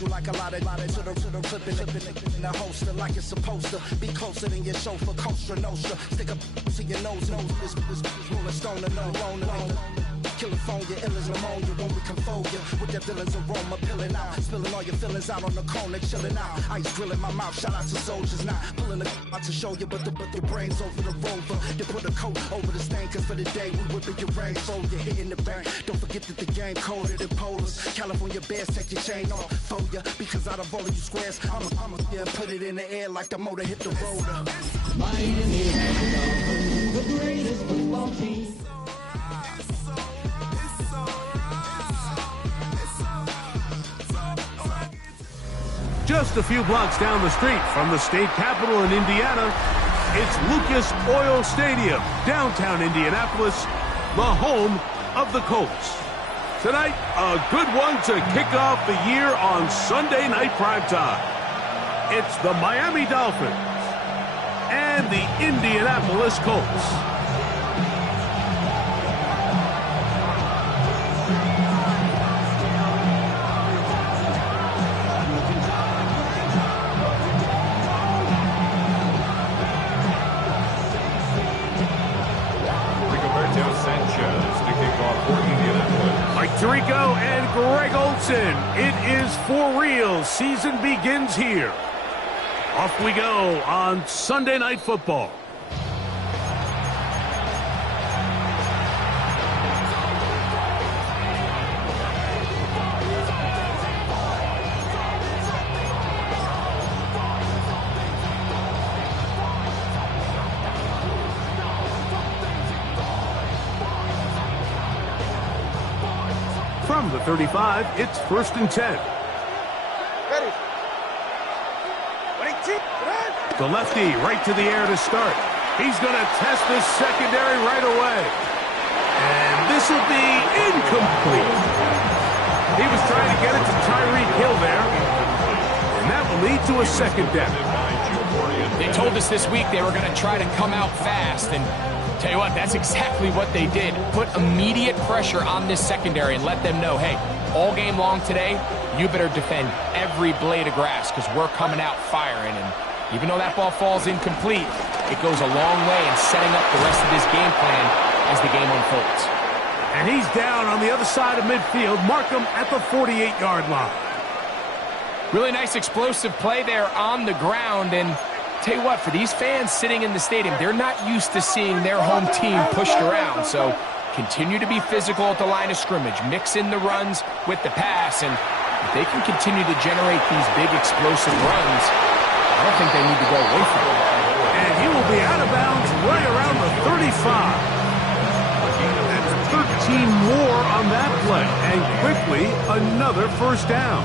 You like a lot of to the flipping in the holster like it's supposed to be closer than your chauffeur, Costa Nostra. Stick up to your nose, this rolling stone and no. California, ill as pneumonia when we confold you with that villain's aroma, pilling out, spilling all your feelings out on the corner, chilling out. Ice grilling my mouth, shout out to soldiers, not pulling the out to show you, but your brains over the rover. You put a coat over the stain, cause for the day we whipping your rain, so you're hitting the bank. Don't forget that the game colder than polars. California bears, take your chain off for ya, because out of all of you squares, I'ma put it in the air like the motor hit the roller. Miami, the greatest football team. Just a few blocks down the street from the state capitol in Indiana, it's Lucas Oil Stadium, downtown Indianapolis, the home of the Colts. Tonight, a good one to kick off the year on Sunday Night Primetime. It's the Miami Dolphins and the Indianapolis Colts. Tirico and Greg Olsen. It is for real. Season begins here. Off we go on Sunday Night Football. From the 35, it's 1st and 10. Ready. The lefty right to the air to start. He's going to test this secondary right away. And this will be incomplete. He was trying to get it to Tyreek Hill there. And that will lead to a second down. They told us this week they were going to try to come out fast, and tell you what, that's exactly what they did. Put immediate pressure on this secondary and let them know, hey, all game long today, you better defend every blade of grass because we're coming out firing. And even though that ball falls incomplete, it goes a long way in setting up the rest of this game plan as the game unfolds. And he's down on the other side of midfield. Mark him at the 48-yard line. Really nice explosive play there on the ground. And tell you what, for these fans sitting in the stadium, they're not used to seeing their home team pushed around. So continue to be physical at the line of scrimmage. Mix in the runs with the pass. And if they can continue to generate these big explosive runs, I don't think they need to go away from it. And he will be out of bounds right around the 35. That's 13 more on that play. And quickly, another first down.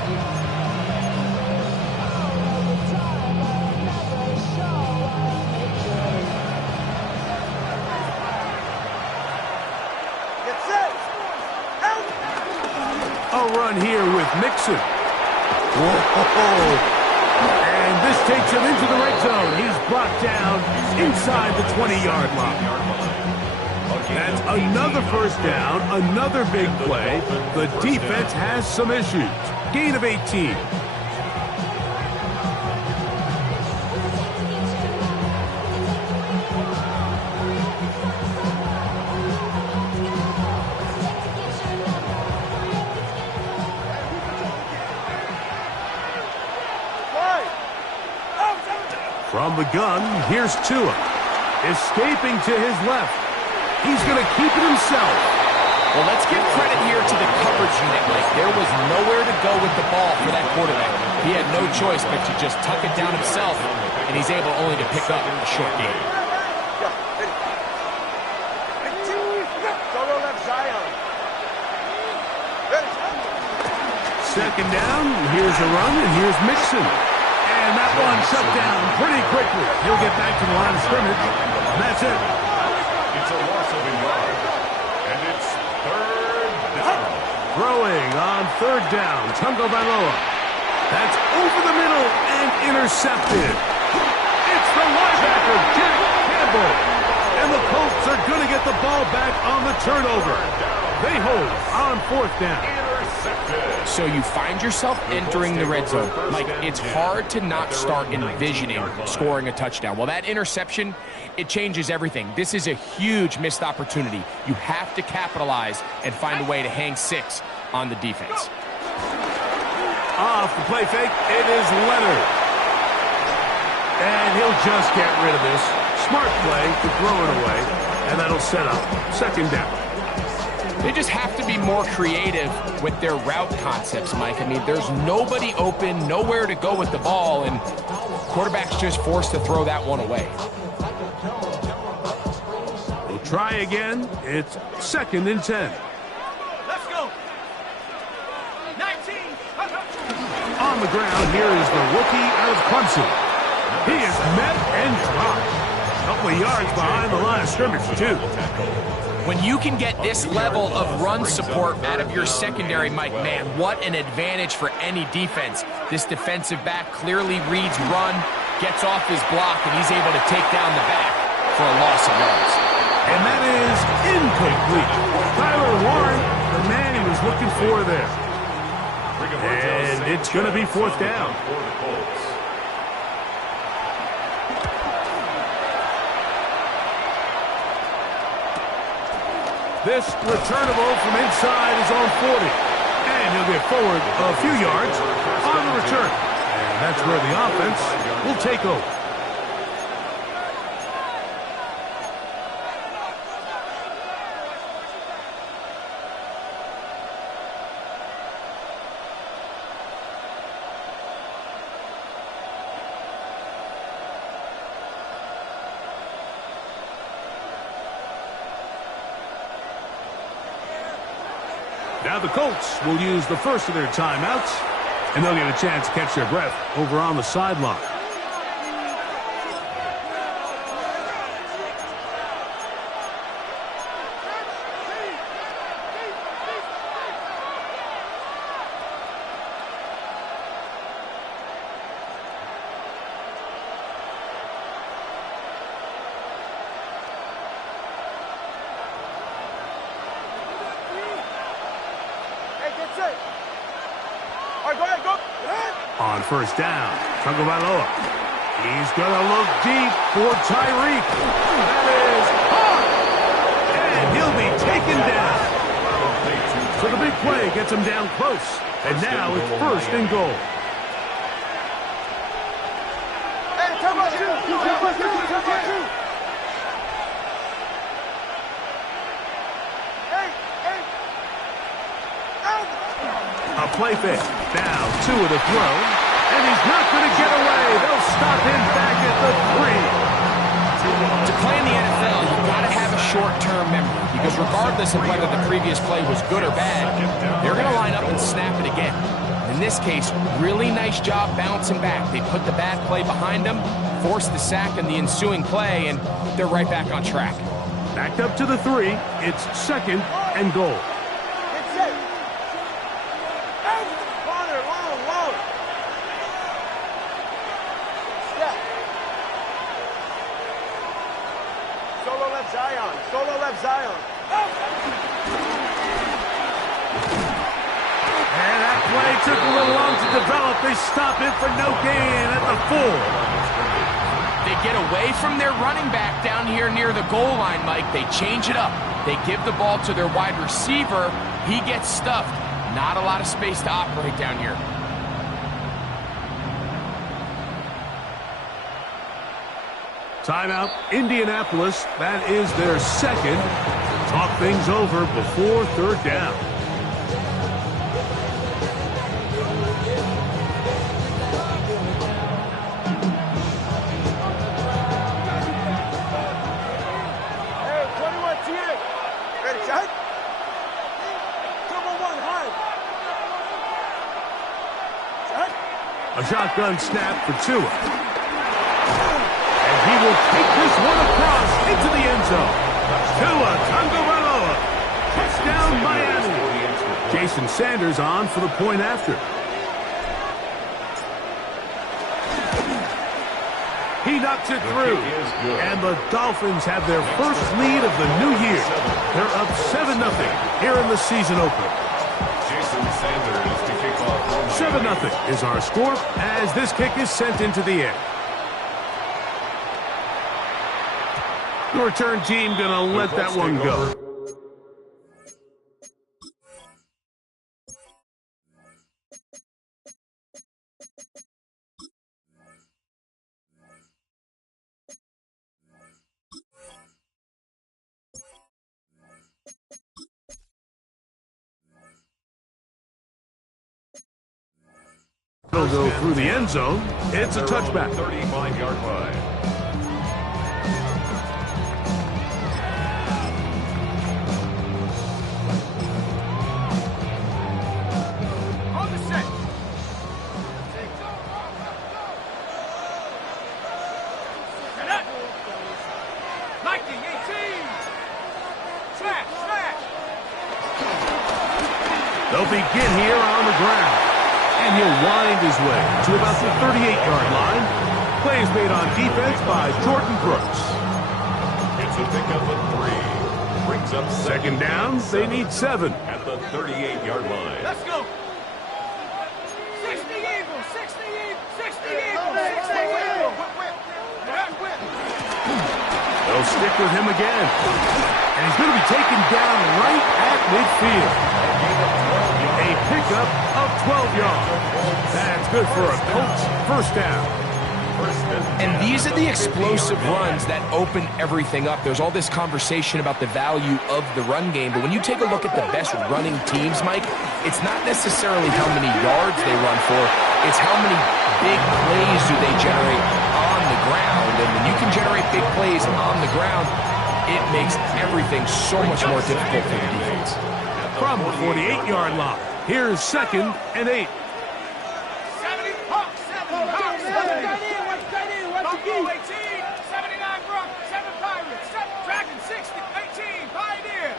A run here with Mixon. Whoa. And this takes him into the red zone. He's brought down inside the 20-yard line. That's another first down, another big play. The defense has some issues. Gain of 18. From the gun, here's Tua. Escaping to his left. He's going to keep it himself. Well, let's give credit here to the coverage unit, Mike. There was nowhere to go with the ball for that quarterback. He had no choice but to just tuck it down himself, and he's able only to pick up a short gain. Second down, here's a run, and here's Mixon. And that one shut down pretty quickly. He'll get back to the line of scrimmage. That's it. It's a loss of a yard. And it's 3rd down. Throwing on 3rd down, Tungo Bailoa. That's over the middle and intercepted. It's the linebacker, Jack Campbell. And the Colts are going to get the ball back on the turnover. They hold on 4th down. Intercepted. So you find yourself entering the red zone. Mike, it's hard to not start envisioning scoring a touchdown. Well, that interception, it changes everything. This is a huge missed opportunity. You have to capitalize and find a way to hang 6 on the defense. Off the play fake, it is Leonard. And he'll just get rid of this. Smart play to throw it away, and that'll set up 2nd down. They just have to be more creative with their route concepts, Mike. I mean, there's nobody open, nowhere to go with the ball, and quarterback's just forced to throw that one away. We'll try again. It's 2nd and 10. Let's go. 19. On the ground, here is the rookie out of Clemson. He is met and dropped. A couple of yards behind the line of scrimmage, too. When you can get this level of run support out of your secondary, Mike, man, what an advantage for any defense. This defensive back clearly reads run, gets off his block, and he's able to take down the back for a loss of yards. And that is incomplete. Tyler Warren, the man he was looking for there. And it's going to be 4th down. This returnable from inside is on 40. And he'll get forward a few yards on the return. And that's where the offense will take over. Now the Colts will use the first of their timeouts, and they'll get a chance to catch their breath over on the sideline. On 1st down, Tagovailoa. He's going to look deep for Tyreek. That is hard. And he'll be taken down. So the big play gets him down close. And now it's 1st and goal. A play fake. Now 2 of the throw. And he's not going to get away. They'll stop him back at the 3. To play in the NFL, you've got to have a short-term memory, because regardless of whether the previous play was good or bad, they're going to line up and snap it again. In this case, really nice job bouncing back. They put the bad play behind them, forced the sack in the ensuing play, and they're right back on track. Backed up to the 3. It's 2nd and goal. Solo left Zion. And that play took a little long to develop. They stop it for no gain at the 4. They get away from their running back down here near the goal line, Mike. They change it up. They give the ball to their wide receiver. He gets stuffed. Not a lot of space to operate down here. Timeout, Indianapolis. That is their 2nd. Talk things over before 3rd down. Hey, 21 TA. Ready, shot? Double 1, high. Shot. A shotgun snap for Tua. He will take this one across into the end zone. Tua Tagovailoa. Touchdown, Miami. Jason Sanders on for the point after. He knocks it through. And the Dolphins have their first lead of the new year. They're up 7-0. here in the season opener. Jason Sanders to kick off. 7-0 is our score as this kick is sent into the air. The return team gonna let that one go. It'll go through the end zone. It's a touchback. 35-yard line. On the set. And up. Nike 18. Smash, smash. They'll begin here on the ground. And he'll wind his way to about the 38-yard line. Plays made on defense by Jordan Brooks. It's a pickup of 3. Brings up Second down, they need 7. at the 38-yard line. Let's go. 60 Eagles, 60 Eagles, 60 Eagles, 60 Eagles. They'll stick with him again. And he's going to be taken down right at midfield. A pickup of 12 yards. That's good for a Colts first down. And these are the explosive runs that open everything up. There's all this conversation about the value of the run game, but when you take a look at the best running teams, Mike, it's not necessarily how many yards they run for, it's how many big plays do they generate on the ground. And when you can generate big plays on the ground, it makes everything so much more difficult for the defense. From the 48-yard line, here's 2nd and 8. 70 Hawks, 70 Hawks, 7 tight end, what's the key? 18, 79 Bronx, 7 Pirates, 7 Dragon, 60, 18, Pioneer.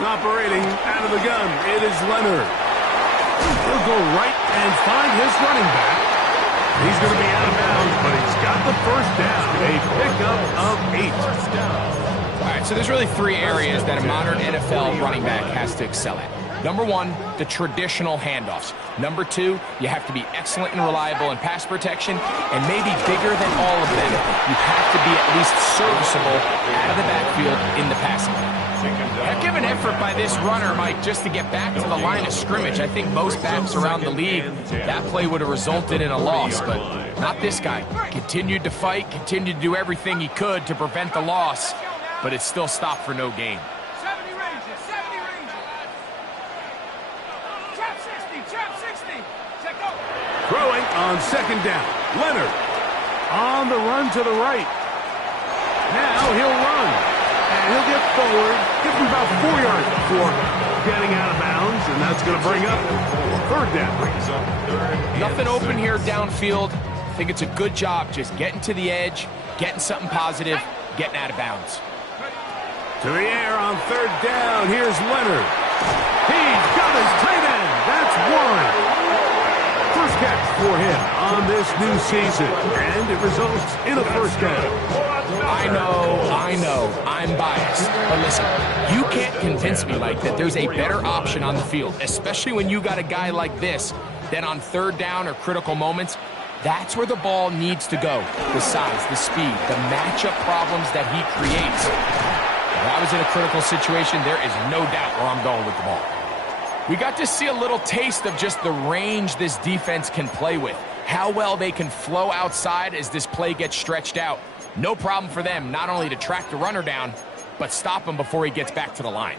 Operating out of the gun, it is Leonard. He'll go right and find his running back. He's going to be out of bounds, but he's got the first down. A pickup of 8. All right, so there's really 3 areas that a modern NFL running back has to excel at. Number 1, the traditional handoffs. Number 2, you have to be excellent and reliable in pass protection, and maybe bigger than all of them, you have to be at least serviceable out of the backfield in the passing game. Heck of an effort by this runner, Mike, just to get back to the line of scrimmage. I think most backs around the league, that play would have resulted in a loss, but not this guy. Continued to fight, continued to do everything he could to prevent the loss, but it still stopped for no gain. 70 Rangers, 70 Rangers. Trap 60, check out. Throwing on 2nd down. Leonard on the run to the right. Now he'll run. And he'll get forward, give him about 4 yards before getting out of bounds, and that's going to bring up 3rd down. Nothing open here downfield. I think it's a good job just getting to the edge, getting something positive, getting out of bounds. To the air on 3rd down. Here's Leonard. He's got his tight end. That's one. First catch for him on this new season, and it results in a first down. I know, I'm biased. But listen, you can't convince me, Mike, that there's a better option on the field, especially when you got a guy like this, than on 3rd down or critical moments. That's where the ball needs to go. The size, the speed, the matchup problems that he creates. If I was in a critical situation, there is no doubt where I'm going with the ball. We got to see a little taste of just the range this defense can play with, how well they can flow outside as this play gets stretched out. No problem for them not only to track the runner down, but stop him before he gets back to the line.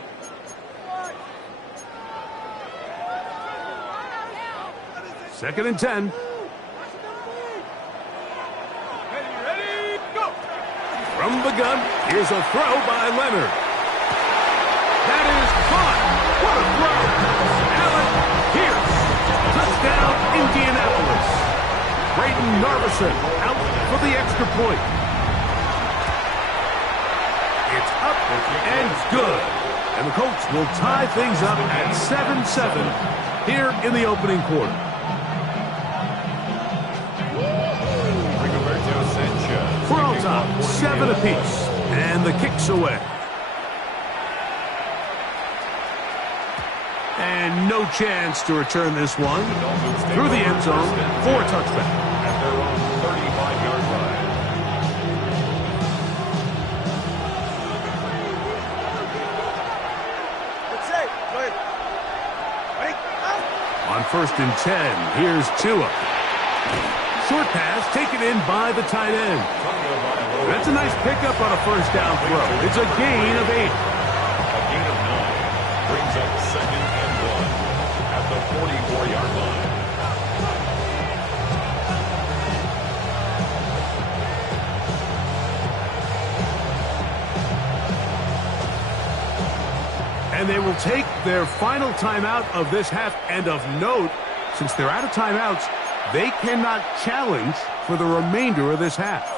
Second and 10. Ready, go. From the gun, here's a throw by Leonard. That is caught. What a throw. Allen Pierce. Touchdown, Indianapolis. Braden Narvison out for the extra point. It's up and good. And the Colts will tie things up at 7-7 here in the opening quarter. We're on top, 7 apiece, and the kick's away. And no chance to return this one through the end zone for a touchback. At their own 35-yard line. On 1st and 10, here's Tua. Short pass taken in by the tight end. That's a nice pickup on a first down throw. It's a gain of 8. A gain of 9 brings up 2nd and 1 at the 44-yard line. And they will take their final timeout of this half. And of note, since they're out of timeouts, they cannot challenge for the remainder of this half.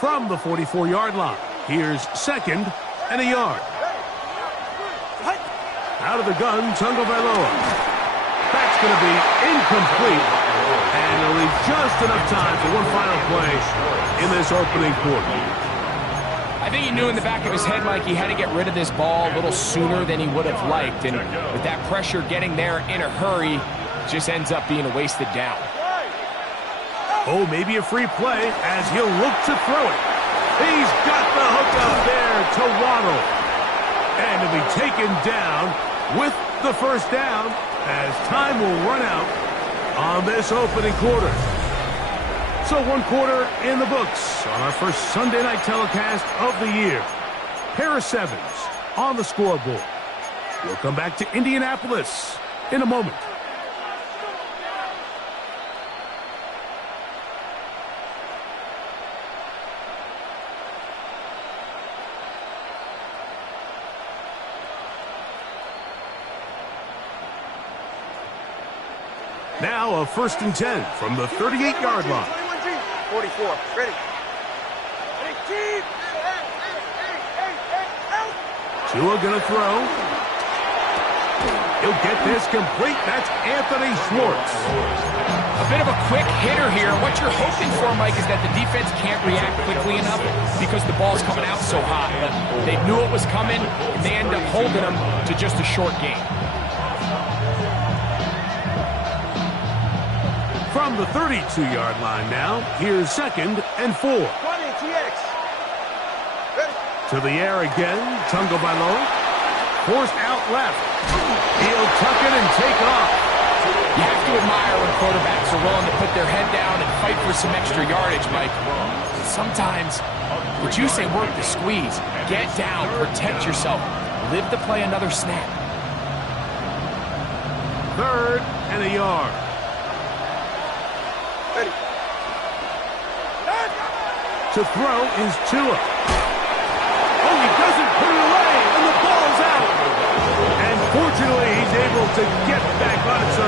From the 44-yard line, here's 2nd and a yard. Out of the gun, Tagovailoa. That's going to be incomplete. And it'll leave just enough time for one final play in this opening quarter. I think he knew in the back of his head, Mike, he had to get rid of this ball a little sooner than he would have liked. And with that pressure getting there in a hurry, just ends up being a wasted down. Oh, maybe a free play as he'll look to throw it. He's got the hook up there to Waddle. And to be taken down with the first down as time will run out on this opening quarter. So 1 quarter in the books on our first Sunday night telecast of the year. Pair of 7s on the scoreboard. We'll come back to Indianapolis in a moment. Now a 1st and 10 from the 38-yard line. 44, ready. Tua gonna throw. He'll get this complete. That's Anthony Schwartz. A bit of a quick hitter here. What you're hoping for, Mike, is that the defense can't react quickly enough because the ball's coming out so hot. But they knew it was coming, and they end up holding them to just a short game. From the 32-yard line now, here's 2nd and 4. To the air again, Tagovailoa. Forced out left. He'll tuck it and take off. You have to admire when quarterbacks are willing to put their head down and fight for some extra yardage, Mike. Sometimes, would you say work the squeeze? Get down, protect yourself, live to play another snap. 3rd and a yard. Ready. To throw is Tua. Oh, he doesn't put it away, and the ball's out. And fortunately, he's able to get back on it. So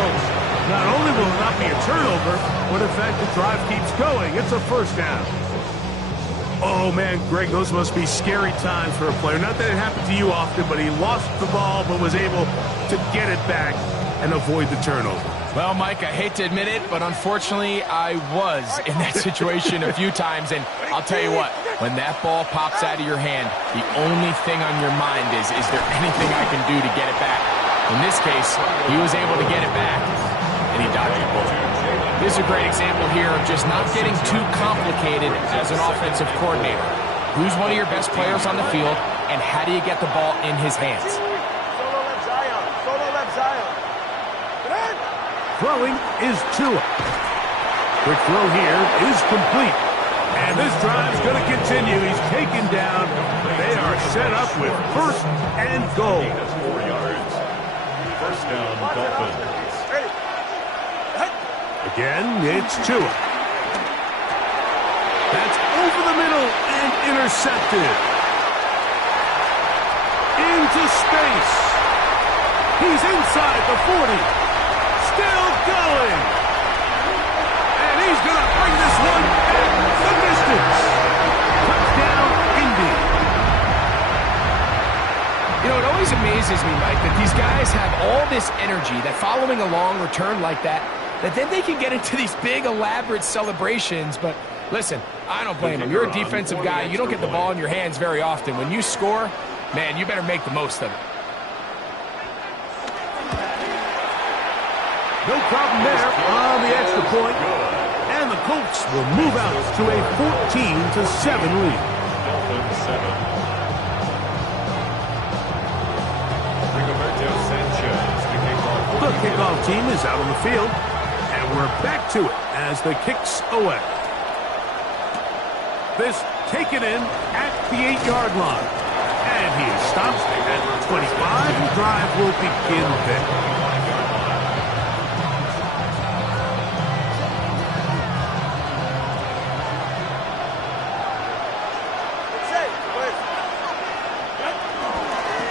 not only will it not be a turnover, but in fact, the drive keeps going. It's a first down. Oh, man, Greg, those must be scary times for a player. Not that it happened to you often, but he lost the ball but was able to get it back and avoid the turnover. Well, Mike, I hate to admit it, but unfortunately, I was in that situation a few times. And I'll tell you what, when that ball pops out of your hand, the only thing on your mind is there anything I can do to get it back? In this case, he was able to get it back, and he dodged the bullet. This is a great example here of just not getting too complicated as an offensive coordinator. Who's one of your best players on the field, and how do you get the ball in his hands? Solo left Zion. Solo left Zion. Throwing is Tua. Quick throw here is complete. And this drive's going to continue. He's taken down. They are set up with 1st and goal. 4 yards. First down, Dolphins. Again, it's Tua. That's over the middle and intercepted. Into space. He's inside the 40. Still going. And he's going to bring this one amazes me, Mike, that these guys have all this energy, that following a long return like that then they can get into these big, elaborate celebrations. But listen, I don't blame them. You're a defensive guy. You don't get the ball in your hands very often. When you score, man, you better make the most of it. No problem there on the extra point. And the Colts will move out to a 14-7 lead. The kickoff team is out on the field, and we're back to it as the kick's away. This taken in at the 8-yard line. And he is stopped at 25. The drive will begin there.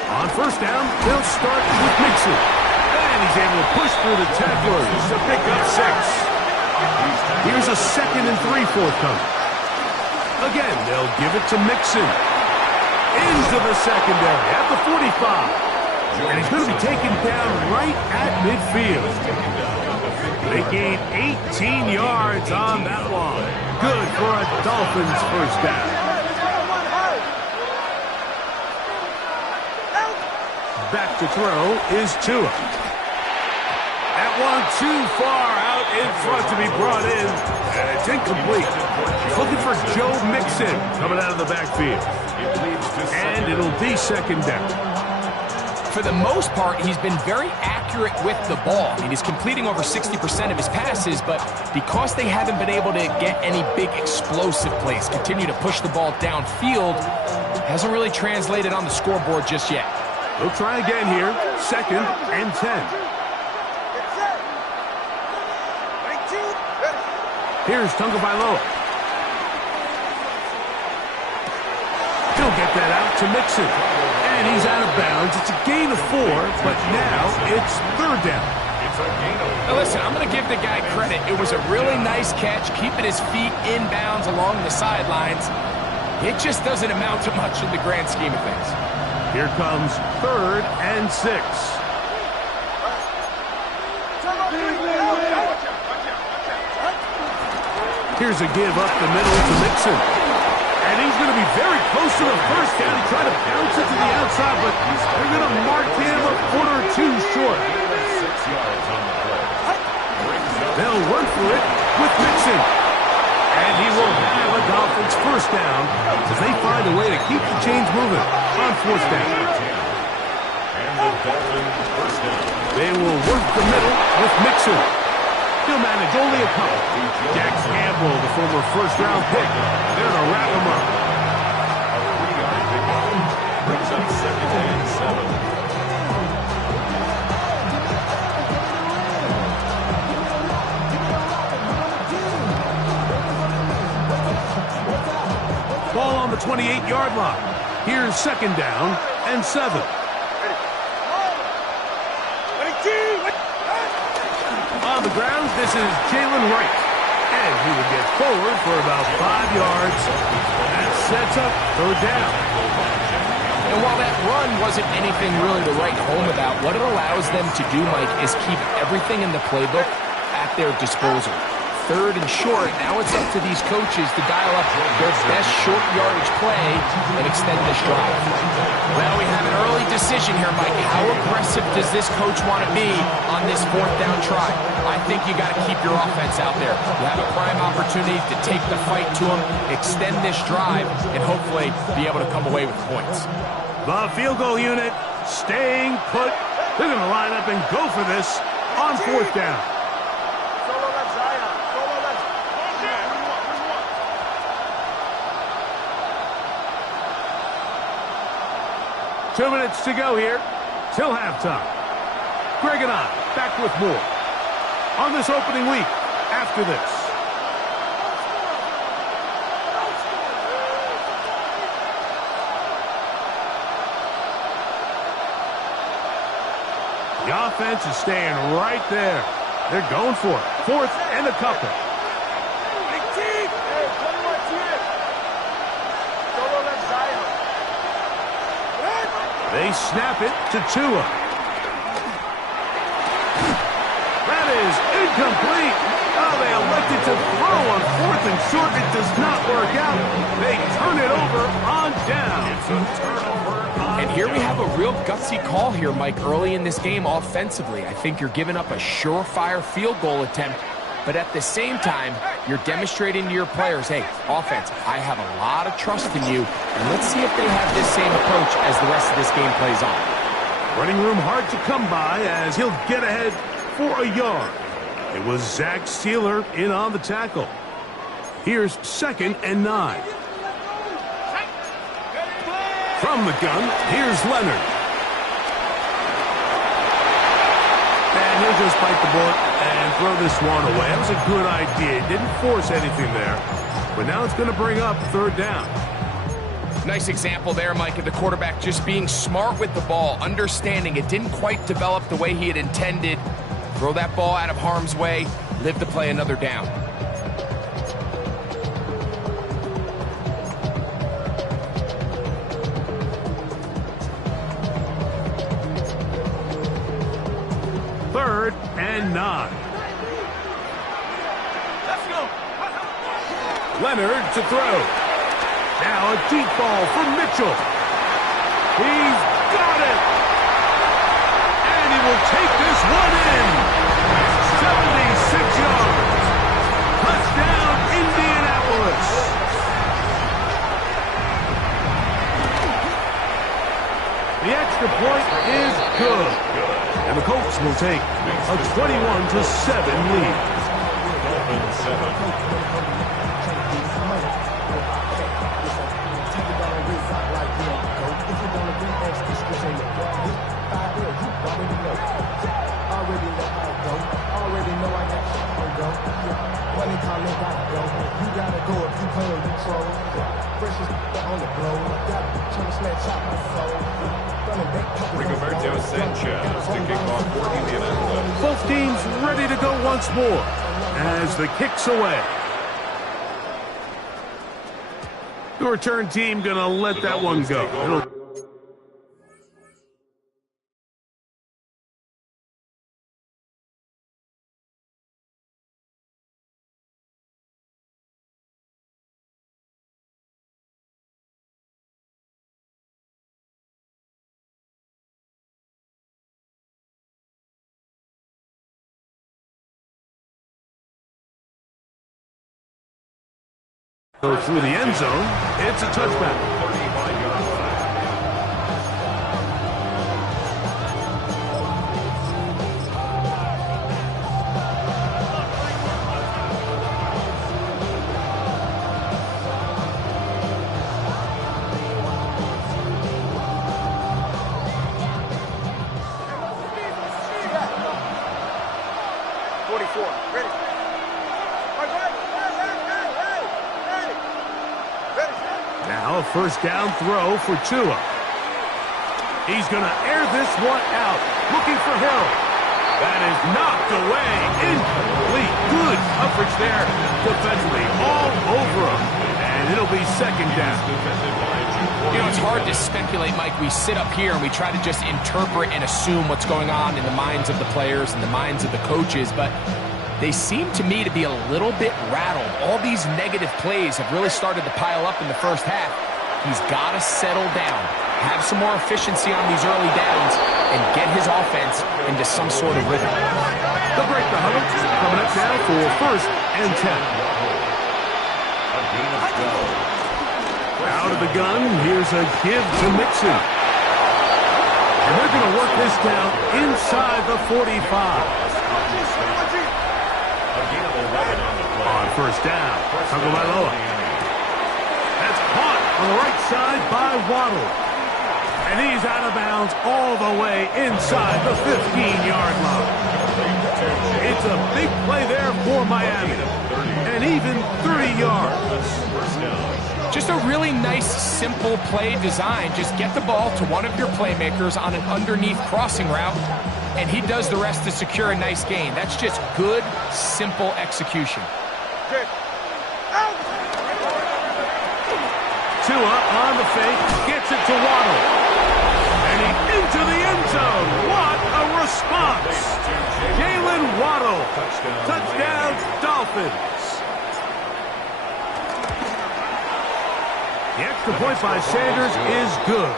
On first down, they'll start with Mixon. And he's able to push through the tacklers to pick up 6. Here's a 2nd and 3 forthcoming. Again, they'll give it to Mixon. Into the secondary at the 45. And he's going to be taken down right at midfield. They gain 18 yards on that one. Good for a Dolphins first down. Back to throw is Tua. That one too far out in front to be brought in. And it's incomplete. Looking for Joe Mixon coming out of the backfield. And it'll be 2nd down. For the most part, he's been very accurate with the ball. I mean, he's completing over 60% of his passes, but because they haven't been able to get any big explosive plays, continue to push the ball downfield, hasn't really translated on the scoreboard just yet. We'll try again here. 2nd and 10. Here's Tagovailoa. He'll get that out to Mixon. And he's out of bounds. It's a gain of 4, but now it's 3rd down. Now listen, I'm going to give the guy credit. It was a really nice catch, keeping his feet in bounds along the sidelines. It just doesn't amount to much in the grand scheme of things. Here comes 3rd and 6. Here's a give up the middle to Mixon. And he's going to be very close to the first down. He tried to bounce it to the outside, but they're going to mark him a foot or 2 short. They'll run for it with Mixon. And he will have a Dolphins first down as they find a way to keep the chains moving on 4th down. They will work the middle with Mixon. He'll manage only a couple. Jack Campbell, the former first-round pick. They're going to wrap him up. Brings up 2nd and 7. Ball on the 28-yard line. Here's 2nd down and 7. On the ground, this is Jalen Wright. And he will get forward for about 5 yards. That sets up 3rd down. And while that run wasn't anything really to write home about, what it allows them to do, Mike, is keep everything in the playbook at their disposal. 3rd and short, now it's up to these coaches to dial up their best short yardage play and extend this drive. Well, we have an early decision here, Mike. How aggressive does this coach want to be on this 4th down try? I think you got to keep your offense out there. You have a prime opportunity to take the fight to them, extend this drive, and hopefully be able to come away with points. The field goal unit staying put. They're going to line up and go for this on 4th down. 2 minutes to go here till halftime. Greg and I back with more on this opening week after this. The offense is staying right there. They're going for it. 4th and a couple. They They snap it to Tua. That is incomplete. Oh, they elected to throw on 4th and short. It does not work out. They turn it over on down. It's a turnover. And here we have a real gutsy call here, Mike, early in this game offensively. I think you're giving up a surefire field goal attempt, but at the same time, you're demonstrating to your players, hey, offense, I have a lot of trust in you, and let's see if they have this same approach as the rest of this game plays on. Running room hard to come by as he'll get ahead for a yard. It was Zach Sealer in on the tackle. Here's 2nd and 9. From the gun, here's Leonard. And he'll just bite the bullet and throw this one away. That was a good idea. Didn't force anything there. But now it's going to bring up 3rd down. Nice example there, Mike, of the quarterback just being smart with the ball, understanding it didn't quite develop the way he had intended. Throw that ball out of harm's way, live to play another down. Third and 9. Let's go. Leonard to throw. Now a deep ball for Mitchell. He's got it. And he will take this one in. 76 yards. Touchdown, Indianapolis. The extra point is good. And the Colts will take a 21-7 lead. Dolphins 7. Rigoberto Sanchez to kick off for Indianapolis. Both teams ready to go once more as the kick's away. The return team gonna let that one go. Go through the end zone. It's a touchback. 35-yard line. Now a first down throw for Tua. He's going to air this one out. Looking for Hill. That is knocked away. Incomplete. Good coverage there defensively. All over him. And it'll be 2nd down. You know, it's hard to speculate, Mike. We sit up here and we try to just interpret and assume what's going on in the minds of the players and the minds of the coaches, but they seem to me to be a little bit rattled. All these negative plays have really started to pile up in the first half. He's got to settle down, have some more efficiency on these early downs, and get his offense into some sort of rhythm. They'll break the huddle. Coming up now for 1st and 10. Out of the gun, here's a give to Mixon. And they're going to work this down inside the 45. On 1st down, Tagovailoa. That's caught on the right side by Waddle. And he's out of bounds all the way inside the 15-yard line. It's a big play there for Miami. And even 30 yards. Just a really nice, simple play design. Just get the ball to one of your playmakers on an underneath crossing route, and he does the rest to secure a nice gain. That's just good, simple execution. Tua on the fake, gets it to Waddle. And Heading into the end zone. What a response. Jalen Waddle. Touchdown, Dolphins. The extra point by Sanders is good.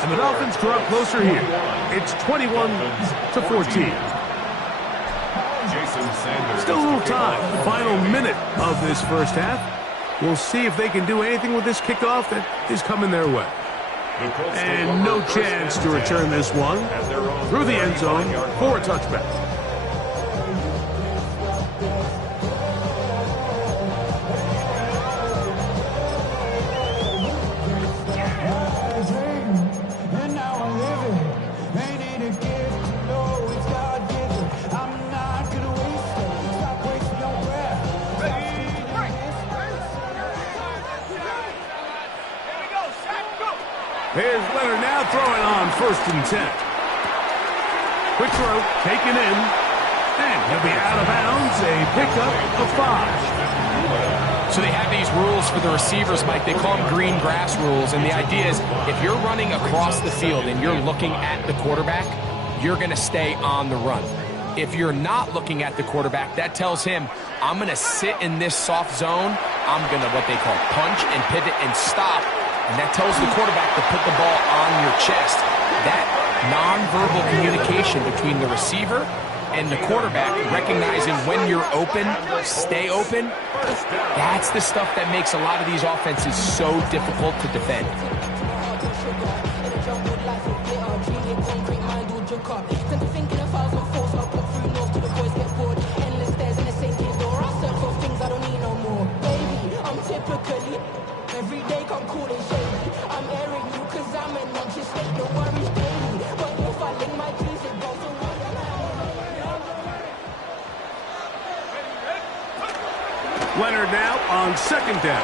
And the Dolphins draw closer here. It's 21-14. Still a little time. Final minute of this first half. We'll see if they can do anything with this kickoff that is coming their way. And no chance to return this one through the end zone for a touchback. Here's Leonard now throwing on 1st and 10. Quick throw, taken in, and he'll be out of bounds, a pickup of 5. So they have these rules for the receivers, Mike. They call them green grass rules, and the idea is if you're running across the field and you're looking at the quarterback, you're going to stay on the run. If you're not looking at the quarterback, that tells him, I'm going to sit in this soft zone, I'm going to what they call punch and pivot and stop. And that tells the quarterback to put the ball on your chest. That nonverbal communication between the receiver and the quarterback, recognizing when you're open, stay open, that's the stuff that makes a lot of these offenses so difficult to defend. Every day come cool and shady. I'm airing you cause I'm an anxious state. No worries daily. But if I link my keys, it goes away. Leonard now on 2nd down.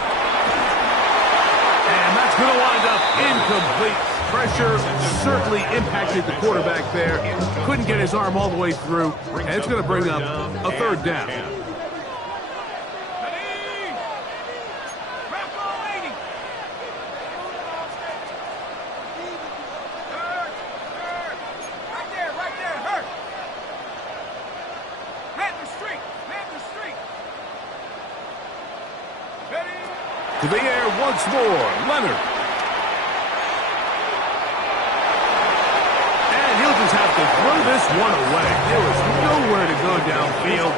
And that's going to wind up incomplete. Pressure certainly impacted the quarterback there. Couldn't get his arm all the way through. And it's going to bring up a 3rd down. To the air once more, Leonard. And he'll just have to throw this one away. There was nowhere to go downfield.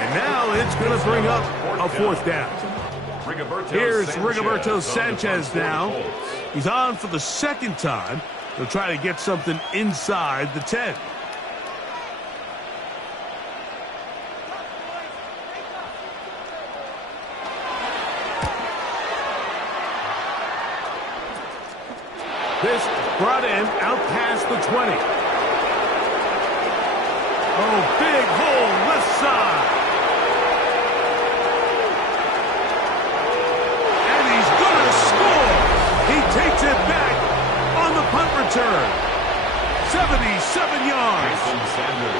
And now it's going to bring up a 4th down. Here's Rigoberto Sanchez now. He's on for the 2nd time. He'll try to get something inside the 10. This brought in out past the 20. Oh, big hole left side. And he's going to score. He takes it back on the punt return. 77 yards.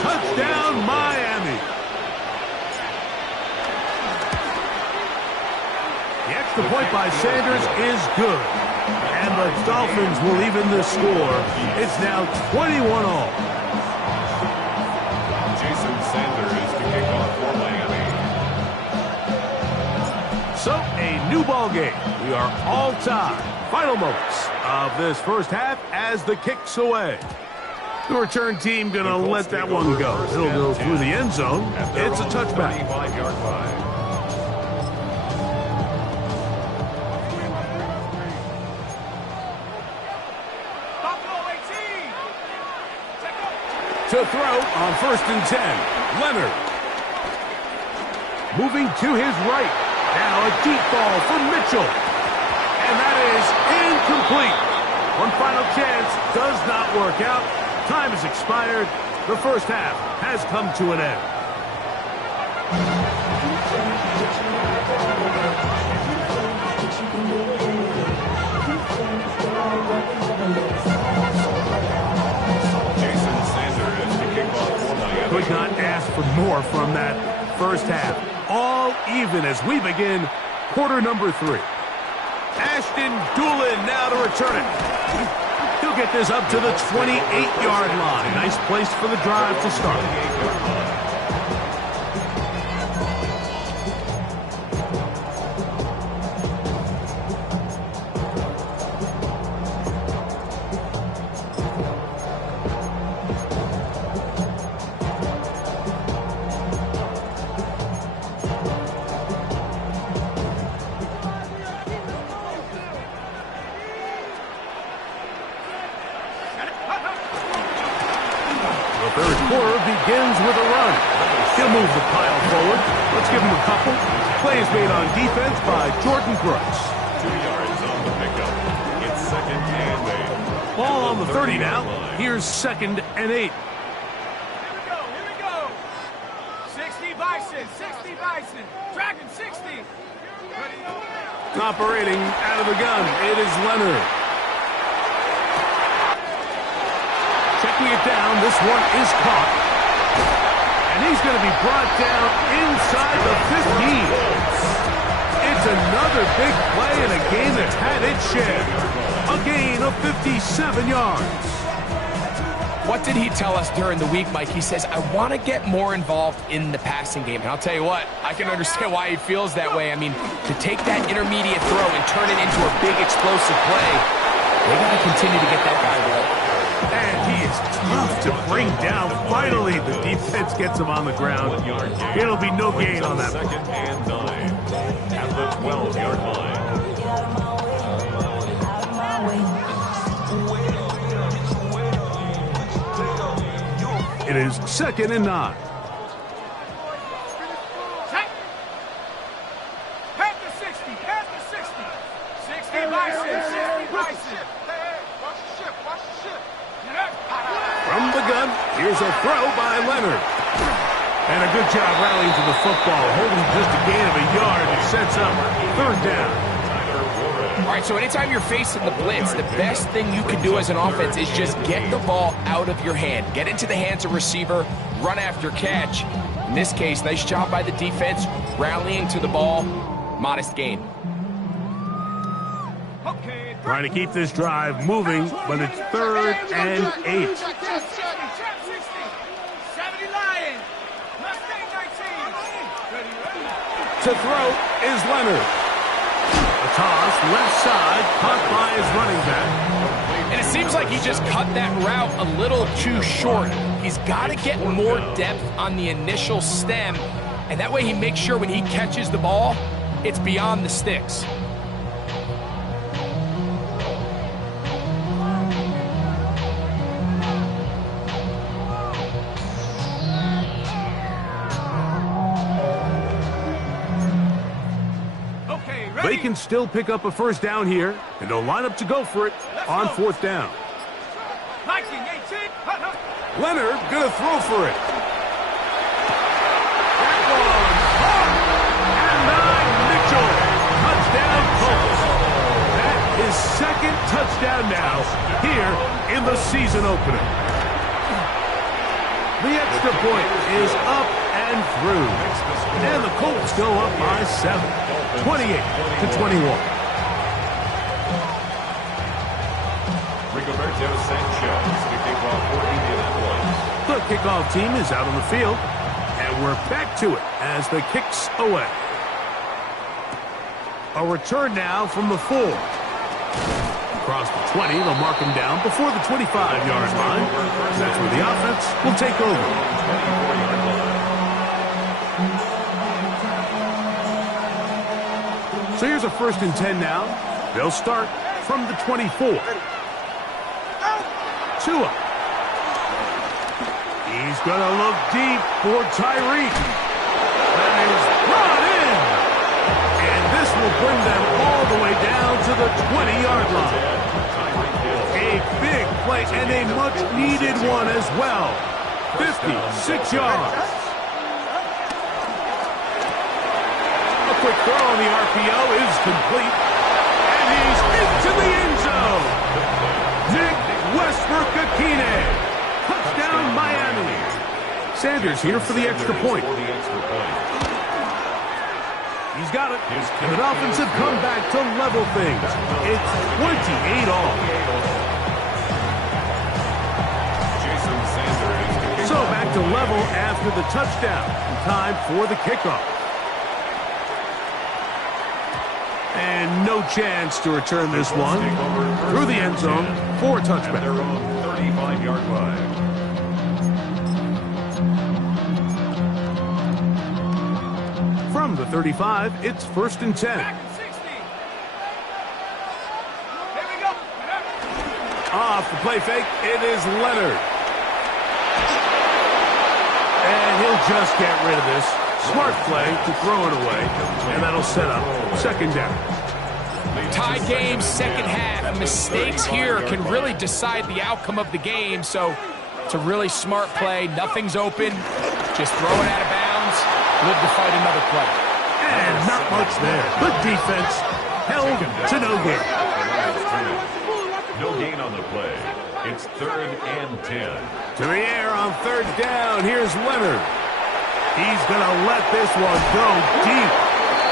Touchdown, Miami. The extra point by Sanders is good. And the Dolphins will even the score. It's now 21-all. Jason Sanders to kick off for Miami. So, a new ball game. We are all tied. Final moments of this first half as the kick's away. The return team going to let that one go. It'll go through the end zone. It's a touchback. 25-yard line. To throw on 1st and 10, Leonard. Moving to his right. Now a deep ball for Mitchell. And that is incomplete. One final chance does not work out. Time has expired. The first half has come to an end. Could not ask for more from that first half. All even as we begin quarter number 3. Ashton Doolin now to return it. He'll get this up to the 28-yard line. Nice place for the drive to start. The third quarter begins with a run. He'll move the pile forward. Let's give him a couple. Plays made on defense by Jordan Brooks. 2 yards on the pickup. It's 2nd and 8. Ball on the 30 now. Here's 2nd and 8. Here we go. 60 Bison, 60 Bison. Dragon 60. Operating out of the gun, it is Leonard. Checking it down, this one is caught. And he's going to be brought down inside the 15. It's another big play in a game that's had its share. A gain of 57 yards. What did he tell us during the week, Mike? He says, I want to get more involved in the passing game. And I'll tell you what, I can understand why he feels that way. I mean, to take that intermediate throw and turn it into a big explosive play, they got to continue to get that guy rolling. And he is tough to bring down. Finally, the defense gets him on the ground. It'll be no gain on that. 2nd and 9 at the 12-yard line. It is 2nd and 9. Half the 60, half the 60. 60 Bison, 60 Bison. From the gun, here's a throw by Leonard. And a good job rallying to the football, holding just a gain of a yard. It sets up 3rd down. All right, so anytime you're facing the blitz, the best thing you can do as an offense is just get the ball out of your hand. Get into the hands of receiver, run after catch. In this case, nice job by the defense, rallying to the ball, modest gain. Okay. Trying to keep this drive moving, but it's 3rd and 8. 70 Lions. Mustang 19. To throw is Leonard. A toss, left side, caught by his running back. And it seems like he just cut that route a little too short. He's got to get more depth on the initial stem, and that way he makes sure when he catches the ball, it's beyond the sticks. They can still pick up a 1st down here, and they'll line up to go for it on 4th down. Viking 18. Leonard gonna throw for it. That one, and Mitchell, touchdown Colts. That is 2nd touchdown now here in the season opener. The extra point is up and through, and the Colts go up by 7, 28-21. Rigoberto Sanchez, the kickoff for Indianapolis. The kickoff team is out on the field, and we're back to it as the kick's away. A return now from the 4. Across the 20, they'll mark him down before the 25-yard line. That's where the offense will take over. So here's a 1st and 10 now. They'll start from the 24. Tua. He's going to look deep for Tyreek. That is brought in. And this will bring them all the way down to the 20-yard line. A big play and a much-needed one as well. 56 yards. A quick throw on the RPO is complete. And he's into the end zone. Nick Westbrook-Akine. Touchdown, Miami. Sanders here for the extra point. He's got it. And the Dolphins have come back to level things. It's 28 all. to level after the touchdown. Time for the kickoff. And no chance to return this one through the end zone for a touchback. Their own 35-yard line. From the 35, it's 1st and 10. Back and 60. Here we go. Off the play fake, it is Leonard. And he'll just get rid of this. Smart play to throw it away, and that'll set up 2nd down. Tie game, second half. Mistakes here can really decide the outcome of the game, so it's a really smart play. Nothing's open. Just throw it out of bounds. Live to fight another play. And not much there. Good defense. Held to no gain. No gain on the play. It's 3rd and 10. To the air on 3rd down. Here's Leonard. He's going to let this one go deep.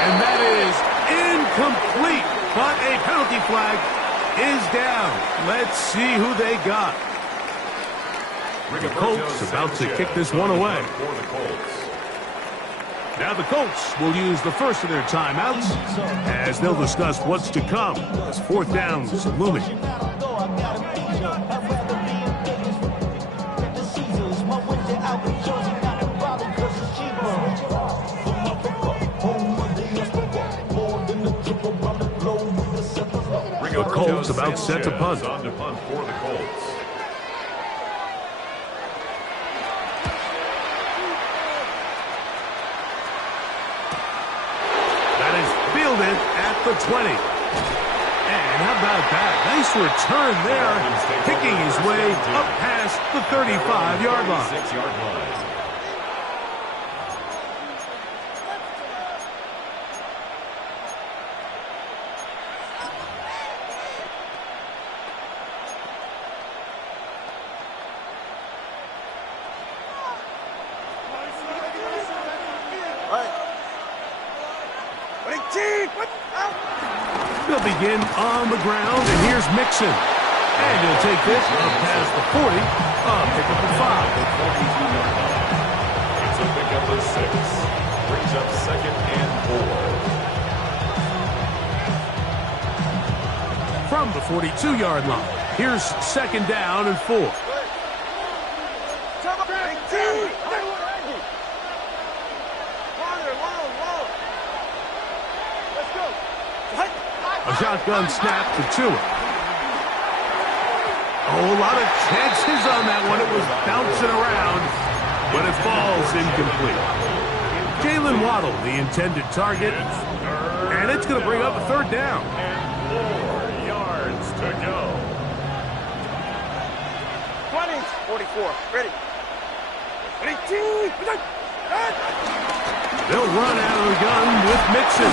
And that is incomplete. But a penalty flag is down. Let's see who they got. The Colts about to kick this one away. Now the Colts will use the first of their timeouts as they'll discuss what's to come as 4th down's looming. The Colts about set to punt. On to punt for the Colts. That is fielded at the 20. And how about that? Nice return there, picking his way up past the 35-yard line. 6-yard line. They'll begin on the ground, and here's Mixon. And he'll take this up past the 40, pick up the 5. It's a pickup of 6. Brings up 2nd and 4. From the 42-yard line, here's 2nd down and 4. A shotgun snap to Tua. Oh, a lot of chances on that one. It was bouncing around, but it falls incomplete. Jalen Waddle, the intended target, and it's going to bring up a 3rd down. And 4 yards to go. 20, 44, ready. 18, They'll run out of the gun with Mixon.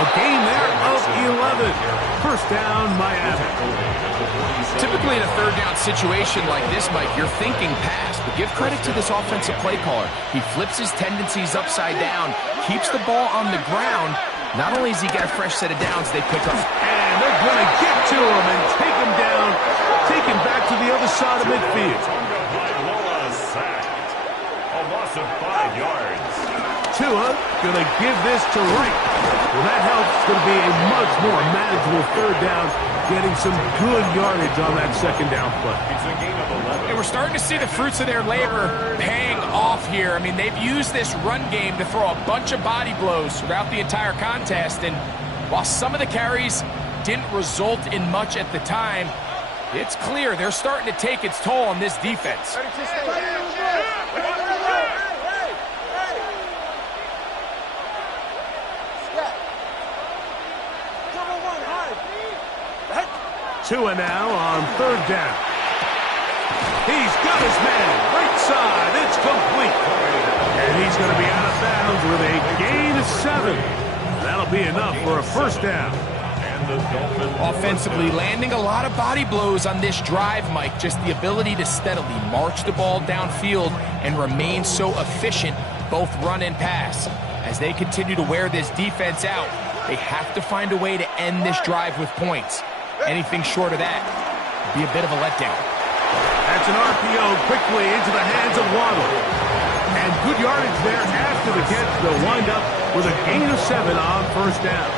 A gain there of 11. 1st down, Miami. Typically in a 3rd down situation like this, Mike, you're thinking pass, but give credit to this offensive play caller. He flips his tendencies upside down, keeps the ball on the ground. Not only does he get a fresh set of downs, they pick up. And they're going to get to him and take him down, take him back to the other side of midfield. A loss of 5 yards. Tua going to give this to Wright. Well, that helps. It's going to be a much more manageable 3rd down, getting some good yardage on that 2nd down play. It's a gain of 11. And we're starting to see the fruits of their labor paying off here. I mean, they've used this run game to throw a bunch of body blows throughout the entire contest. And while some of the carries didn't result in much at the time, it's clear they're starting to take its toll on this defense. Tua now on 3rd down. He's got his man. Right side. It's complete. And he's going to be out of bounds with a gain of 7. That'll be enough for a 1st down. Offensively, landing a lot of body blows on this drive, Mike. Just the ability to steadily march the ball downfield and remain so efficient, both run and pass. As they continue to wear this defense out, they have to find a way to end this drive with points. Anything short of that would be a bit of a letdown. That's an RPO quickly into the hands of Waddle. And good yardage there after the catch. They'll wind up with a gain of 7 on first down.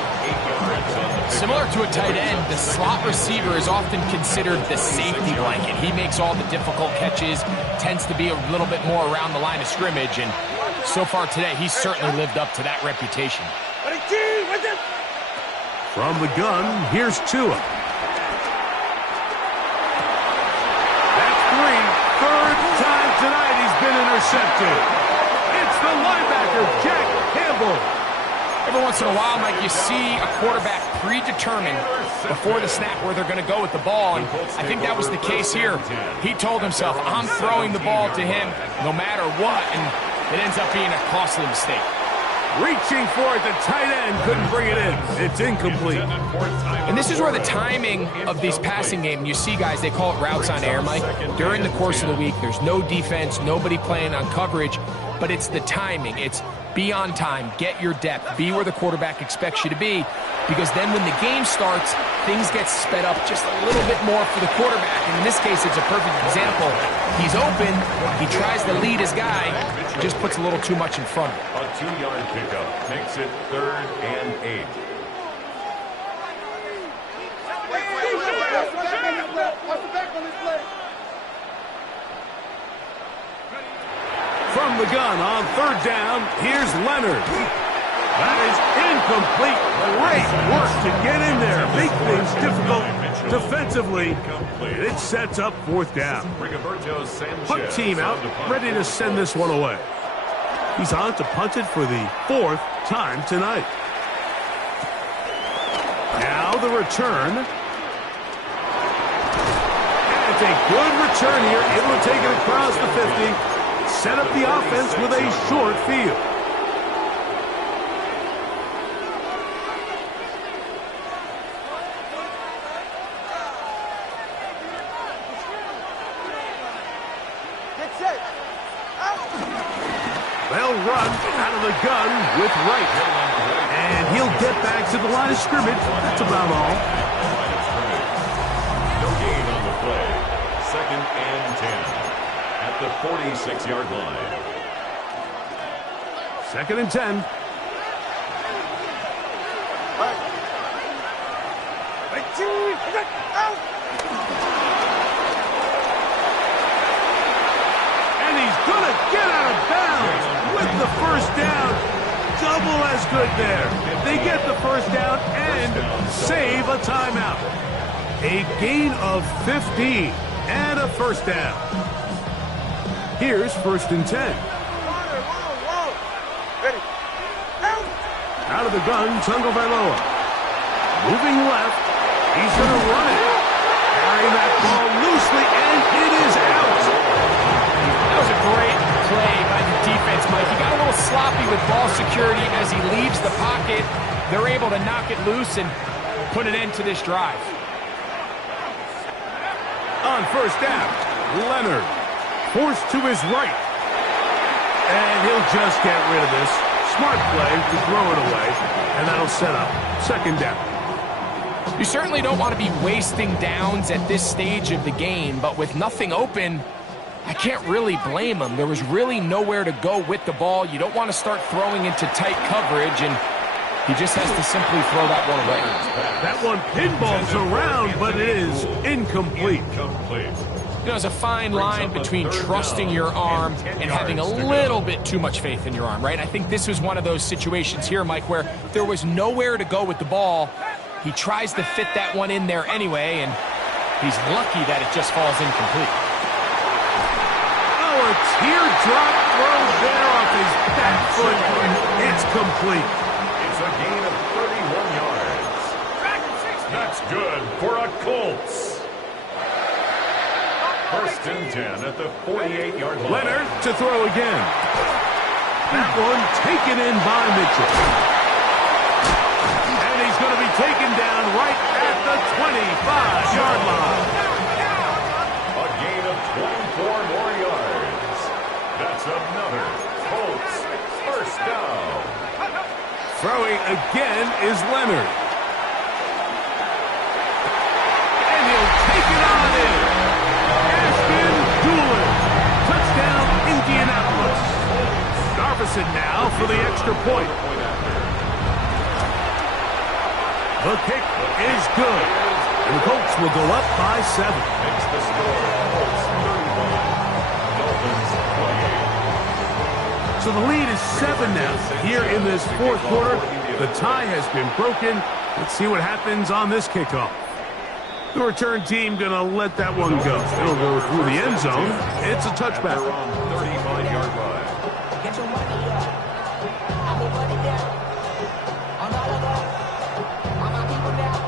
Similar to a tight end, the slot receiver is often considered the safety blanket. He makes all the difficult catches, tends to be a little bit more around the line of scrimmage, and so far today, he's certainly lived up to that reputation. From the gun, here's Tua. That's 3. Third time tonight he's been intercepted. It's the linebacker, Jack Campbell. Every once in a while, Mike, you see a quarterback predetermined before the snap where they're going to go with the ball, and I think that was the case here. He told himself, I'm throwing the ball to him no matter what, and it ends up being a costly mistake. Reaching for it, the tight end couldn't bring it in. It's incomplete. And this is where the timing of these passing game, you see guys, they call it routes on air, Mike. During the course of the week, there's no defense, nobody playing on coverage, but it's the timing. It's be on time, get your depth, be where the quarterback expects you to be, because then when the game starts, things get sped up just a little bit more for the quarterback. And in this case, it's a perfect example. He's open, he tries to lead his guy, just puts a little too much in front of him. A 2-yard pickup makes it 3rd and 8. From the gun on 3rd down, here's Leonard. That is incomplete. Great work to get in there, make things difficult defensively. It sets up 4th down. Punt team out, ready to send this one away. He's on to punt it for the 4th time tonight. Now the return. And it's a good return here, able to take it across the 50. Set up the offense with a short field. They'll run out of the gun with Wright. And he'll get back to the line of scrimmage. That's about all. No gain on the play. 2nd and 10. At the 46-yard line. 2nd and 10. And he's going to get out of bounds with the first down. Double as good there. They get the first down and save a timeout. A gain of 15 and a first down. Here's 1st and 10. Out of the gun, Tagovailoa. Moving left. He's going to run it. Carrying that ball loosely, and it is out. That was a great play by the defense, Mike. He got a little sloppy with ball security as he leaves the pocket. They're able to knock it loose and put an end to this drive. On 1st down, Leonard. Forced to his right. And he'll just get rid of this. Smart play to throw it away. And that'll set up 2nd down. You certainly don't want to be wasting downs at this stage of the game, but with nothing open, I can't really blame him. There was really nowhere to go with the ball. You don't want to start throwing into tight coverage, and he just has to simply throw that one away. That one pinballs around, but it is incomplete. You know, there's a fine line between trusting your arm and having a little bit too much faith in your arm, right? I think this was one of those situations here, Mike, where there was nowhere to go with the ball. He tries to fit that one in there anyway, and he's lucky that it just falls incomplete. Oh, a teardrop throw there off his back foot. It's complete. It's a gain of 31 yards. That's good for a Colts. 1st and 10 at the 48-yard line. Leonard to throw again. That one taken in by Mitchell. And he's going to be taken down right at the 25-yard line. A gain of 24 more yards. That's another Colts 1st down. Throwing again is Leonard. And he'll take it on in. Wilson now for the extra point. The kick is good. And the Colts will go up by 7. Makes the score Colts 31, Dolphins 28. So the lead is 7 now here in this fourth quarter. The tie has been broken. Let's see what happens on this kickoff. The return team going to let that one go. It'll go through the end zone. It's a touchback. 35-yard line. Get your money up. I put money down. On all of us. On my people now.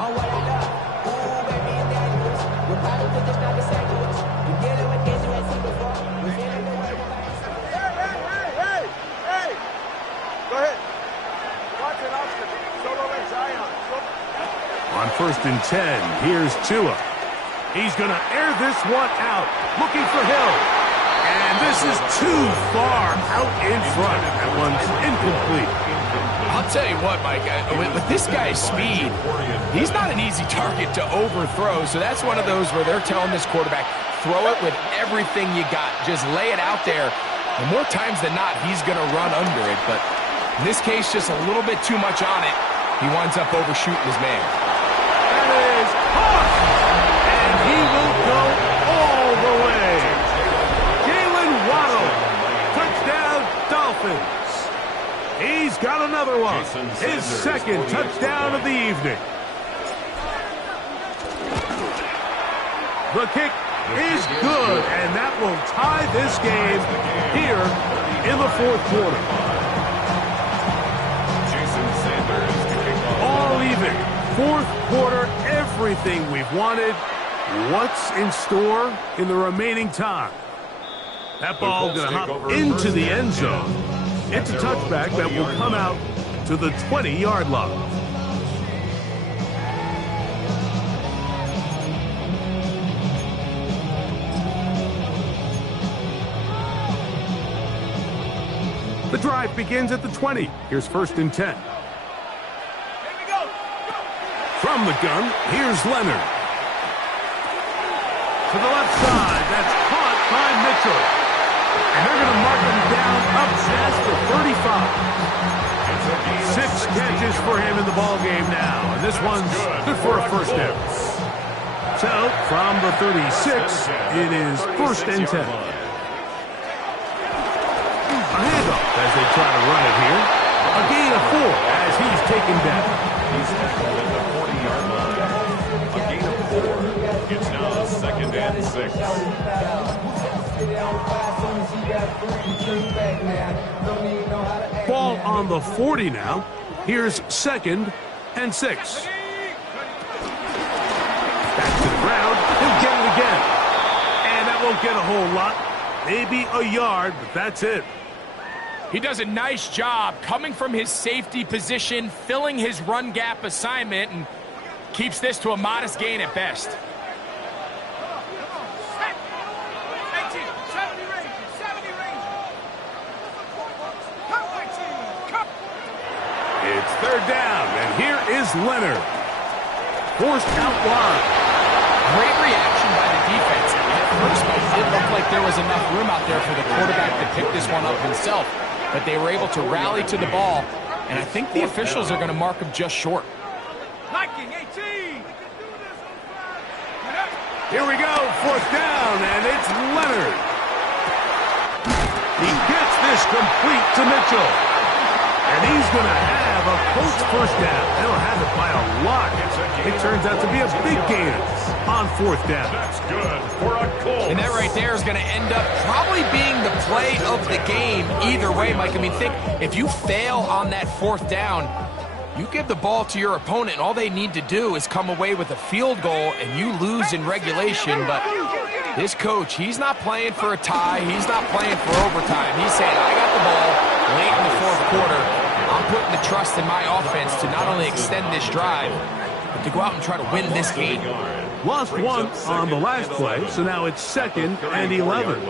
On what I love. Ooh, baby, it's dangerous. We'll probably put this down to St. Louis. You're dealing with things you ain't seen before. We're feeling the way. Hey! Go ahead. Watch it, Oscar. Solo and Zion. On 1st and 10, here's Tua. He's going to air this one out, looking for Hill. And this is too far out in front. That one's incomplete. I'll tell you what, Mike, with this guy's speed, he's not an easy target to overthrow. So that's one of those where they're telling this quarterback, throw it with everything you got. Just lay it out there. And more times than not, he's going to run under it. But in this case, just a little bit too much on it. He winds up overshooting his man. That is caught! And he will go all the way. Jalen Waddle, touchdown Dolphins. He's got another one. His second touchdown of the evening. The kick is good, and that will tie this game here in the fourth quarter. All even. Fourth quarter, everything we've wanted. What's in store in the remaining time? That ball going to hop into the end zone. It's a touchback that will come out to the 20-yard line. The drive begins at the 20. Here's 1st and 10. From the gun, here's Leonard. To the left side, that's caught by Mitchell. And they're going to mark him down up past the 35. 6 catches for him in the ballgame now. And this one's good for a first down. So, from the 36, it is 1st and 10. A handoff as they try to run it here. A gain of 4 as he's taken down. He's tackled at the 40-yard line. A gain of 4. It's now 2nd and 6. Ball on the 40 now. Here's 2nd and 6. Back to the ground. He'll get it again. And that won't get a whole lot. Maybe a yard, but that's it. He does a nice job coming from his safety position, filling his run gap assignment, and keeps this to a modest gain at best. It's 3rd down, and here is Leonard. Forced out wide. Great reaction by the defense. At first, it didn't look like there was enough room out there for the quarterback to pick this one up himself. But they were able to rally to the ball, and I think the officials are going to mark him just short. Here we go, 4th down, and it's Leonard. He gets this complete to Mitchell. And he's going to have a Colts first down. They'll have it by a lot. It turns out to be a big gain on 4th down. That's good for a Colts. And that right there is going to end up probably being the play of the game either way, Mike. I mean, think, if you fail on that 4th down, you give the ball to your opponent, and all they need to do is come away with a field goal, and you lose in regulation. But this coach, he's not playing for a tie. He's not playing for overtime. He's saying, I got the ball late in the 4th quarter. I'm putting the trust in my offense to not only extend this drive, but to go out and try to win this game. Lost one on the last play, so now it's 2nd and 11.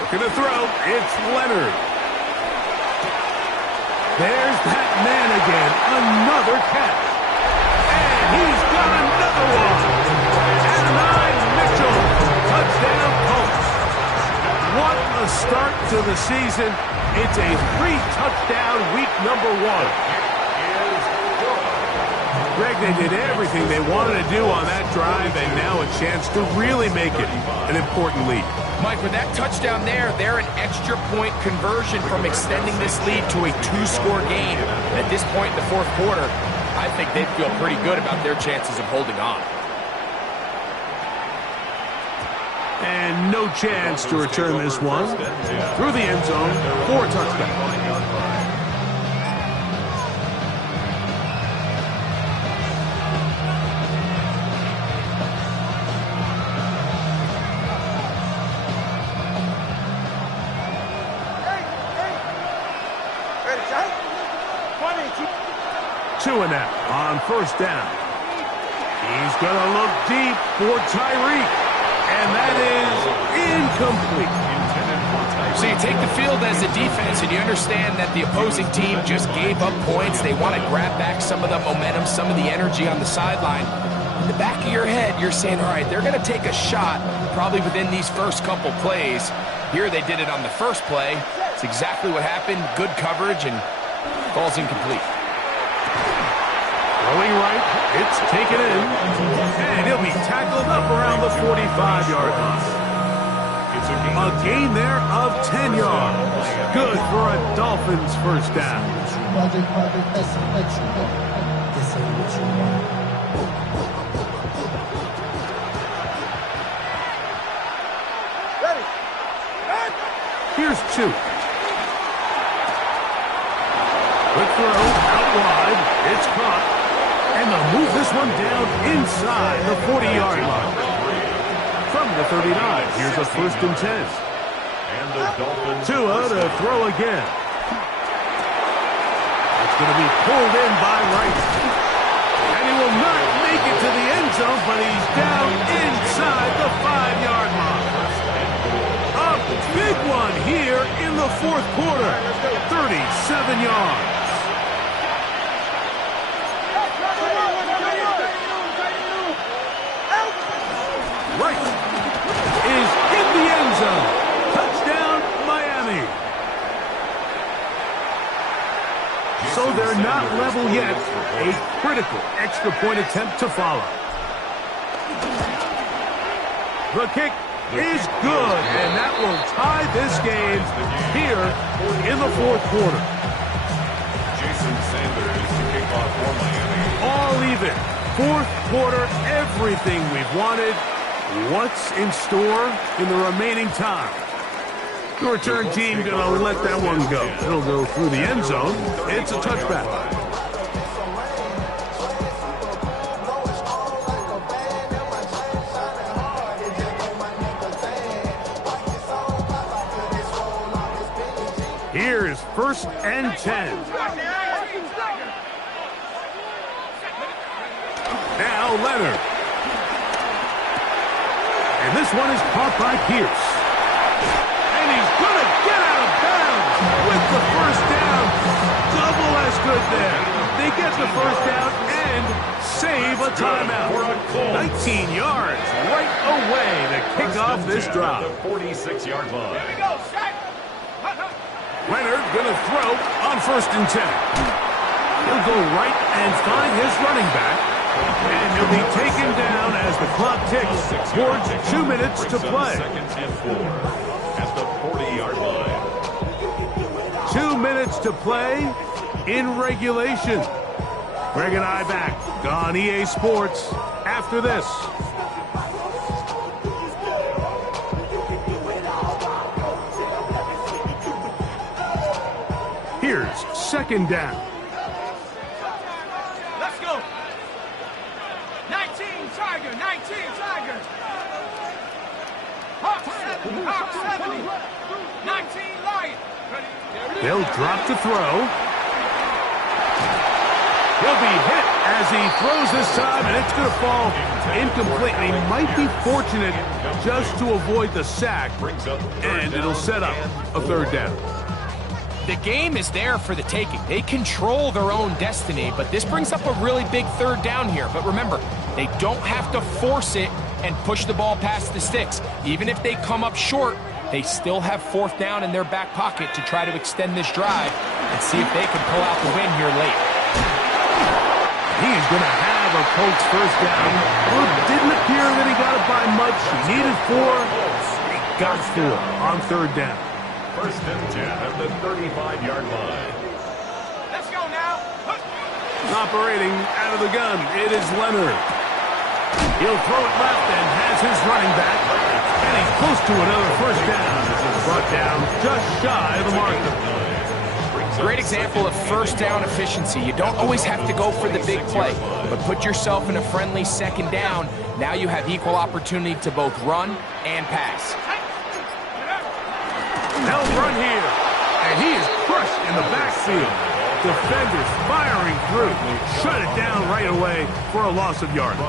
Looking to throw, it's Leonard. There's that man again, another catch. And he's got another one. And Mitchell, touchdown Colts. What a start to the season. It's a 3-touchdown week number 1. Greg, they did everything they wanted to do on that drive, and now a chance to really make it an important lead. Mike, with that touchdown there, they're an extra point conversion from extending this lead to a 2-score game. At this point in the fourth quarter, I think they feel pretty good about their chances of holding on. And no chance to return this one. Through the end zone for a touchdown. Two and out on first down. He's going to look deep for Tyreek. And that is incomplete. So you take the field as a defense and you understand that the opposing team just gave up points. They want to grab back some of the momentum, some of the energy on the sideline. In the back of your head, you're saying, all right, they're going to take a shot probably within these first couple plays. Here they did it on the first play. It's exactly what happened. Good coverage and ball's incomplete. Throwing right, it's taken in, and he'll be tackled up around the 45-yard line. A gain there of 10 yards. Good for a Dolphins first down. Here's 2. Quick throw, out wide, it's caught. And they'll move this one down inside the 40-yard line. From the 39, here's a 1st and 10. And the Dolphins Tua to throw again. It's going to be pulled in by Wright. And he will not make it to the end zone, but he's down inside the 5-yard line. A big one here in the fourth quarter. 37 yards. Right is in the end zone. Touchdown, Miami. So they're not level yet. A critical extra point attempt to follow. The kick is good, and that will tie this game here in the fourth quarter. Jason Sanders to kick off for Miami. All even. Fourth quarter, everything we've wanted. What's in store in the remaining time? The return team going to let that one go. It'll go through the end zone. It's a touchback. Here's 1st and 10. Now Leonard. And this one is caught by Pierce. And he's going to get out of bounds with the first down. Double as good there. They get the first down and save a timeout. 19 yards right away to kick off this drive. 46-yard line. Here we go, Shaq. Leonard going to throw on 1st and 10. He'll go right and find his running back. And he'll be taken down as the clock ticks towards 2 minutes to play. 2nd and 4 at the 40-yard line. 2 minutes to play in regulation. Greg and I back on EA Sports after this. Here's 2nd down. Let's go. 19 Tiger, 19 Tiger. Hawk 70, 19 Lion. They'll drop to throw. He'll be hit as he throws this time, and it's going to fall incomplete. And he might be fortunate just to avoid the sack, and it'll set up a 3rd down. The game is there for the taking. They control their own destiny, but this brings up a really big 3rd down here. But remember, they don't have to force it and push the ball past the sticks. Even if they come up short, They still have 4th down in their back pocket to try to extend this drive and see if they can pull out the win here late. He's going to have a Colts first down. Well, it didn't appear that he got it by much. He needed 4. He got 4 on 3rd down. 1st and 10 at the 35-yard line. Let's go now. Operating out of the gun, it is Leonard. He'll throw it left and has his running back. And he's close to another first down. Brought down just shy of the marker. Great example of first down efficiency. You don't always have to go for the big play, but put yourself in a friendly 2nd down. Now you have equal opportunity to both run and pass. Hell run here. And he is crushed in the backfield. Defenders firing through. Shut it down right away for a loss of yardage.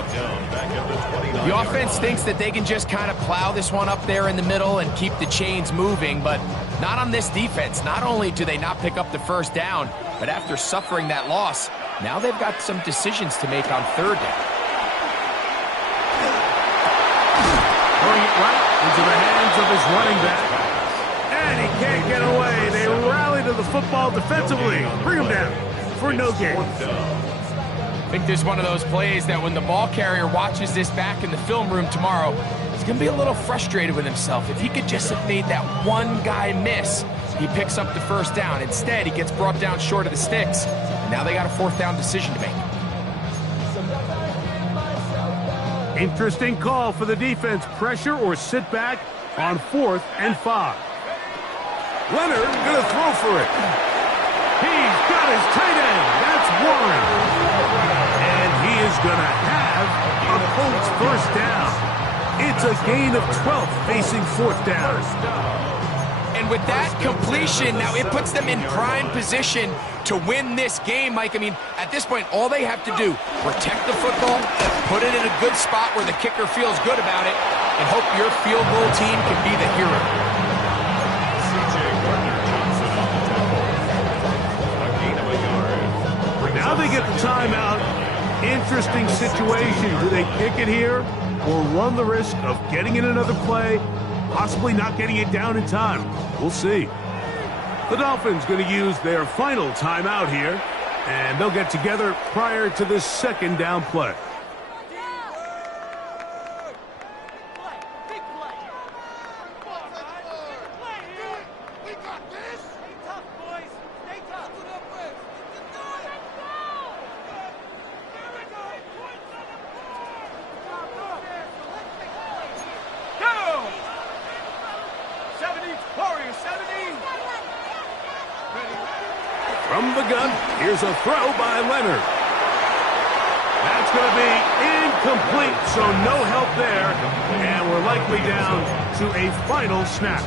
The offense thinks that they can just kind of plow this one up there in the middle and keep the chains moving, but not on this defense. Not only do they not pick up the first down, but after suffering that loss, now they've got some decisions to make on 3rd down. Throwing it right into the hands of his running back. And he can't get away. They rally to the football defensively. Bring him down for no gain. I think this is one of those plays that when the ball carrier watches this back in the film room tomorrow, he's going to be a little frustrated with himself. If he could just have made that one guy miss, he picks up the first down. Instead, he gets brought down short of the sticks. And now they got a 4th down decision to make. Interesting call for the defense. Pressure or sit back on 4th and 5. Leonard gonna throw for it. He's got his tight end. That's Warren. And he is gonna have a Colts first down. It's a gain of 12 facing 4th down. And with that completion, now it puts them in prime position to win this game, Mike. I mean, at this point, all they have to do, protect the football, put it in a good spot where the kicker feels good about it, and hope your field goal team can be the hero. Now they get the timeout. Interesting situation. Do they kick it here or run the risk of getting in another play, possibly not getting it down in time? We'll see. The Dolphins going to use their final timeout here, and they'll get together prior to this 2nd down play. From the gun, here's a throw by Leonard. That's going to be incomplete, so no help there. And we're likely down to a final snap.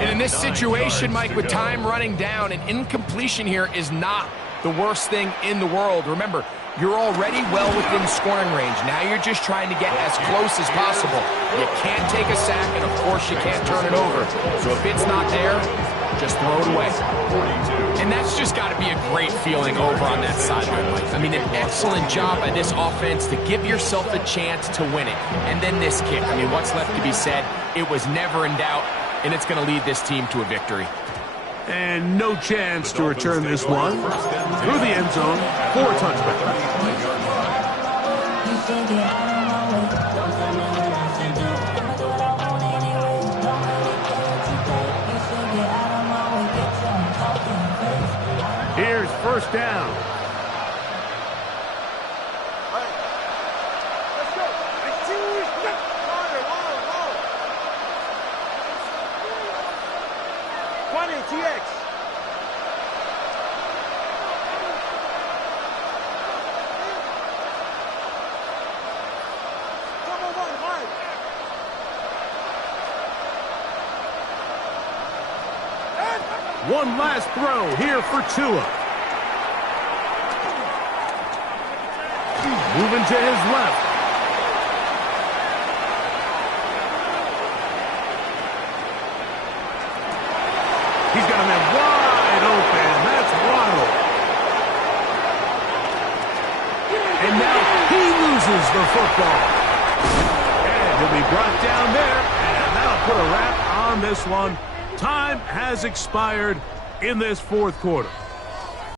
And in this situation, Mike, with time running down, an incompletion here is not the worst thing in the world. Remember, you're already well within scoring range. Now you're just trying to get as close as possible. You can't take a sack, and of course you can't turn it over. So if it's not there, just throw it away. And that's just got to be a great feeling over on that sideline, Mike. I mean, an excellent job by this offense to give yourself a chance to win it. And then this kick. I mean, what's left to be said? It was never in doubt, and it's going to lead this team to a victory. And no chance to return this one through the end zone for a touchback. Here's first down. Let's go. 20 TX. One last throw here for Tua. Moving to his left. He's got a man wide open. That's Waddle. And now he loses the football. And he'll be brought down there, and that'll put a wrap on this one. Time has expired in this fourth quarter.